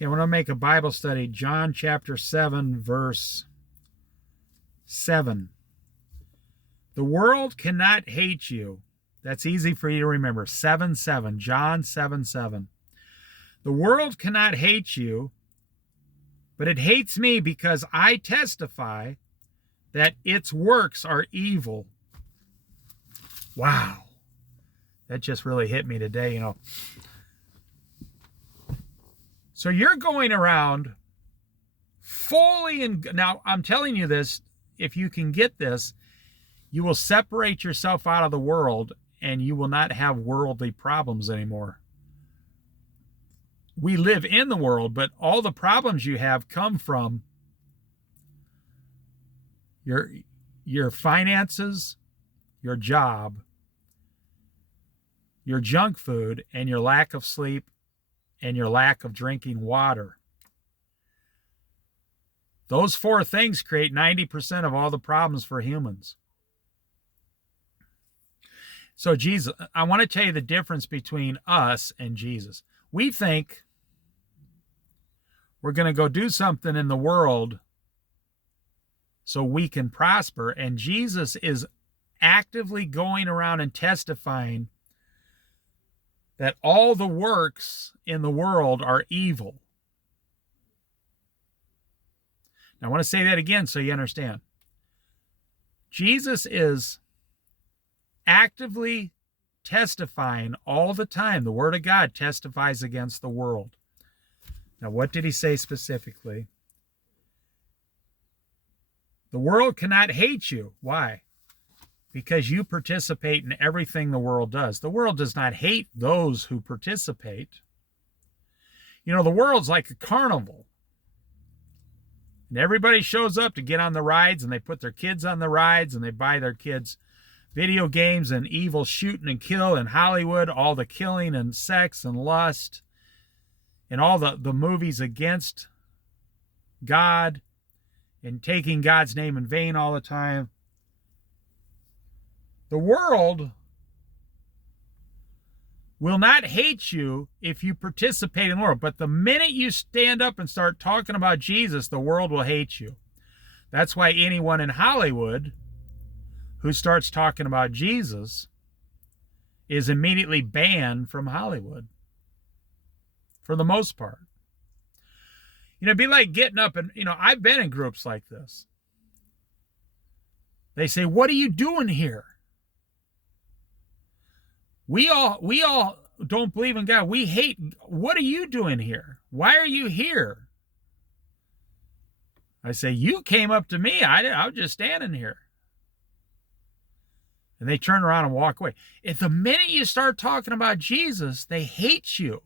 Okay, I want to make a Bible study. John chapter 7, verse 7. The world cannot hate you. That's easy for you to remember. 7:7. John 7:7. The world cannot hate you, but it hates me because I testify that its works are evil. Wow. That just really hit me today, So you're going around fully now I'm telling you this, if you can get this, you will separate yourself out of the world and you will not have worldly problems anymore. We live in the world, but all the problems you have come from your finances, your job, your junk food, and your lack of sleep, and your lack of drinking water. Those four things create 90% of all the problems for humans. So Jesus, I want to tell you the difference between us and Jesus. We think we're going to go do something in the world so we can prosper, and Jesus is actively going around and testifying that all the works in the world are evil. Now, I want to say that again so you understand. Jesus is actively testifying all the time. The Word of God testifies against the world. Now, what did he say specifically? The world cannot hate you. Why? Because you participate in everything the world does. The world does not hate those who participate. The world's like a carnival. And everybody shows up to get on the rides, and they put their kids on the rides, and they buy their kids video games and evil shooting and kill in Hollywood, all the killing and sex and lust, and all the movies against God and taking God's name in vain all the time. The world will not hate you if you participate in the world. But the minute you stand up and start talking about Jesus, the world will hate you. That's why anyone in Hollywood who starts talking about Jesus is immediately banned from Hollywood, for the most part. It'd be like getting up and, I've been in groups like this. They say, "What are you doing here? We all don't believe in God. We hate. What are you doing here? Why are you here?" I say, "You came up to me. I was just standing here." And they turn around and walk away. If the minute you start talking about Jesus, they hate you.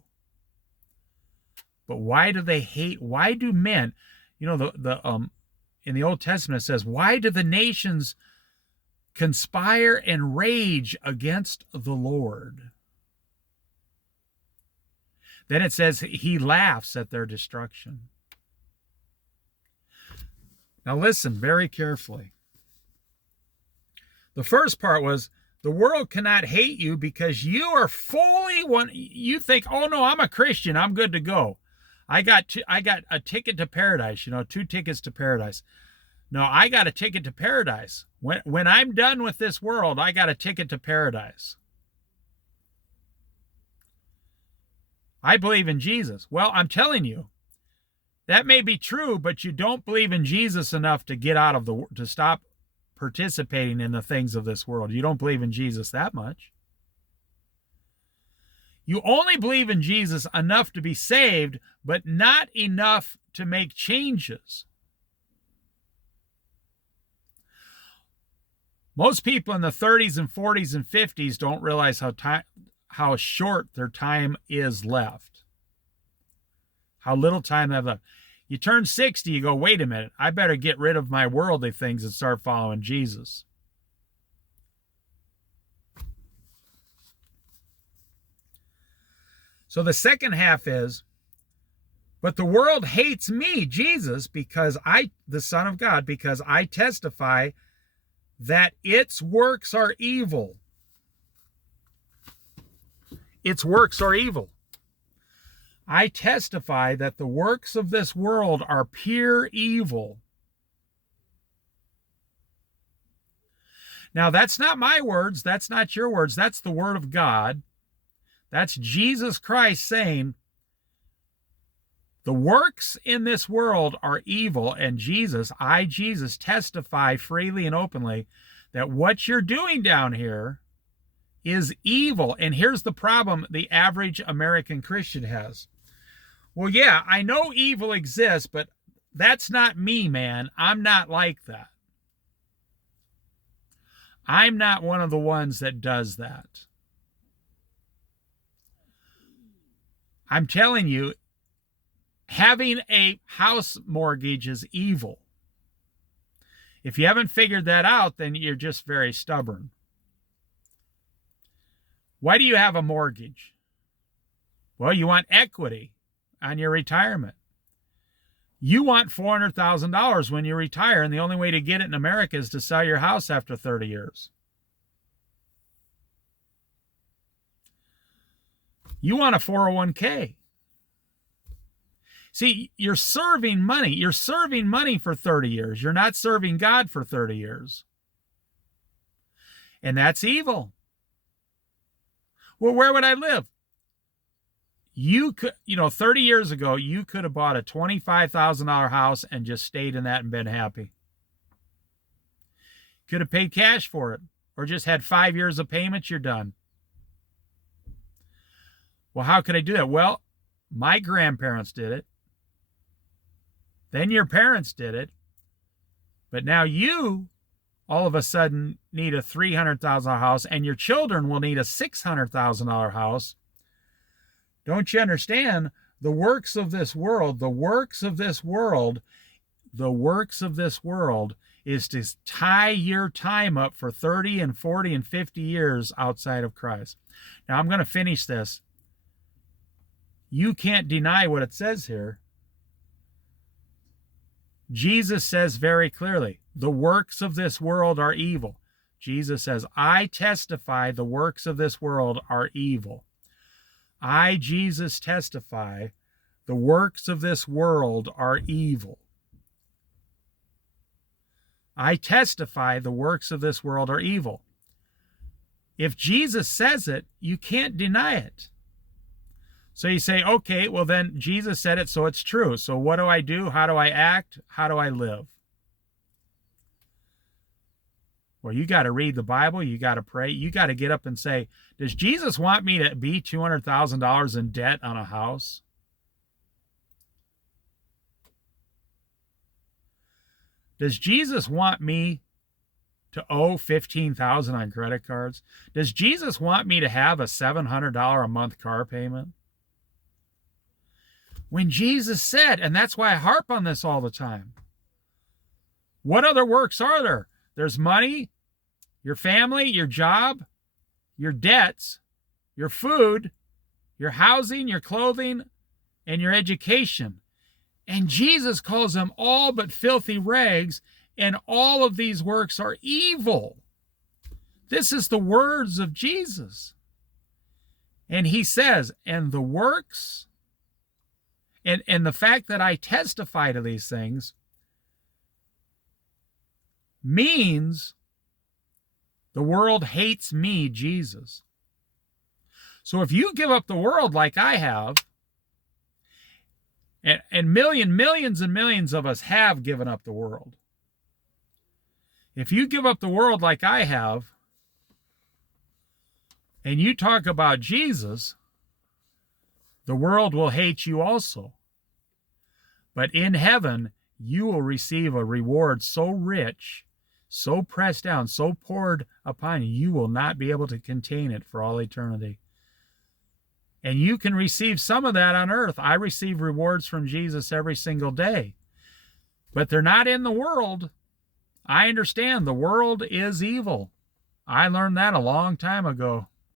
But why do they hate? Why do men? In the Old Testament it says, "Why do the nations conspire and rage against the Lord?" Then it says he laughs at their destruction. Now listen very carefully. The first part was, the world cannot hate you because you are fully one. You think, "Oh no, I'm a Christian. I'm good to go. I got a ticket to paradise, 2 tickets to paradise." No, I got a ticket to paradise. When I'm done with this world, I got a ticket to paradise. I believe in Jesus. Well, I'm telling you, that may be true, but you don't believe in Jesus enough to get out of to stop participating in the things of this world. You don't believe in Jesus that much. You only believe in Jesus enough to be saved, but not enough to make changes. Most people in the 30s and 40s and 50s don't realize how short their time is left. How little time they have left. You turn 60, you go, "Wait a minute, I better get rid of my worldly things and start following Jesus." So the second half is, but the world hates me, Jesus, because the Son of God, because I testify that its works are evil. Its works are evil. I testify that the works of this world are pure evil. Now, that's not my words. That's not your words. That's the word of God. That's Jesus Christ saying, the works in this world are evil, and Jesus, Jesus, testify freely and openly that what you're doing down here is evil. And here's the problem the average American Christian has. Well, yeah, I know evil exists, but that's not me, man. I'm not like that. I'm not one of the ones that does that. I'm telling you, having a house mortgage is evil. If you haven't figured that out, then you're just very stubborn. Why do you have a mortgage? Well, you want equity on your retirement. You want $400,000 when you retire, and the only way to get it in America is to sell your house after 30 years. You want a 401k. See, you're serving money. You're serving money for 30 years. You're not serving God for 30 years. And that's evil. Well, where would I live? You could, 30 years ago, you could have bought a $25,000 house and just stayed in that and been happy. Could have paid cash for it, or just had 5 years of payments, you're done. Well, how could I do that? Well, my grandparents did it. Then your parents did it. But now you, all of a sudden, need a $300,000 house, and your children will need a $600,000 house. Don't you understand? The works of this world, is to tie your time up for 30 and 40 and 50 years outside of Christ. Now, I'm going to finish this. You can't deny what it says here. Jesus says very clearly, the works of this world are evil. Jesus says, I testify the works of this world are evil. I, Jesus, testify the works of this world are evil. I testify the works of this world are evil. If Jesus says it, you can't deny it. So you say, okay, well then Jesus said it, so it's true. So what do I do? How do I act? How do I live? Well, you got to read the Bible. You got to pray. You got to get up and say, does Jesus want me to be $200,000 in debt on a house? Does Jesus want me to owe $15,000 on credit cards? Does Jesus want me to have a $700 a month car payment? When Jesus said, and that's why I harp on this all the time, what other works are there? There's money, your family, your job, your debts, your food, your housing, your clothing, and your education. And Jesus calls them all but filthy rags, and all of these works are evil. This is the words of Jesus. And he says, and the works, and the fact that I testify to these things means the world hates me, Jesus. So if you give up the world like I have, and millions and millions of us have given up the world. If you give up the world like I have, and you talk about Jesus, the world will hate you also. But in heaven, you will receive a reward so rich, so pressed down, so poured upon you, you will not be able to contain it for all eternity. And you can receive some of that on earth. I receive rewards from Jesus every single day. But they're not in the world. I understand the world is evil. I learned that a long time ago.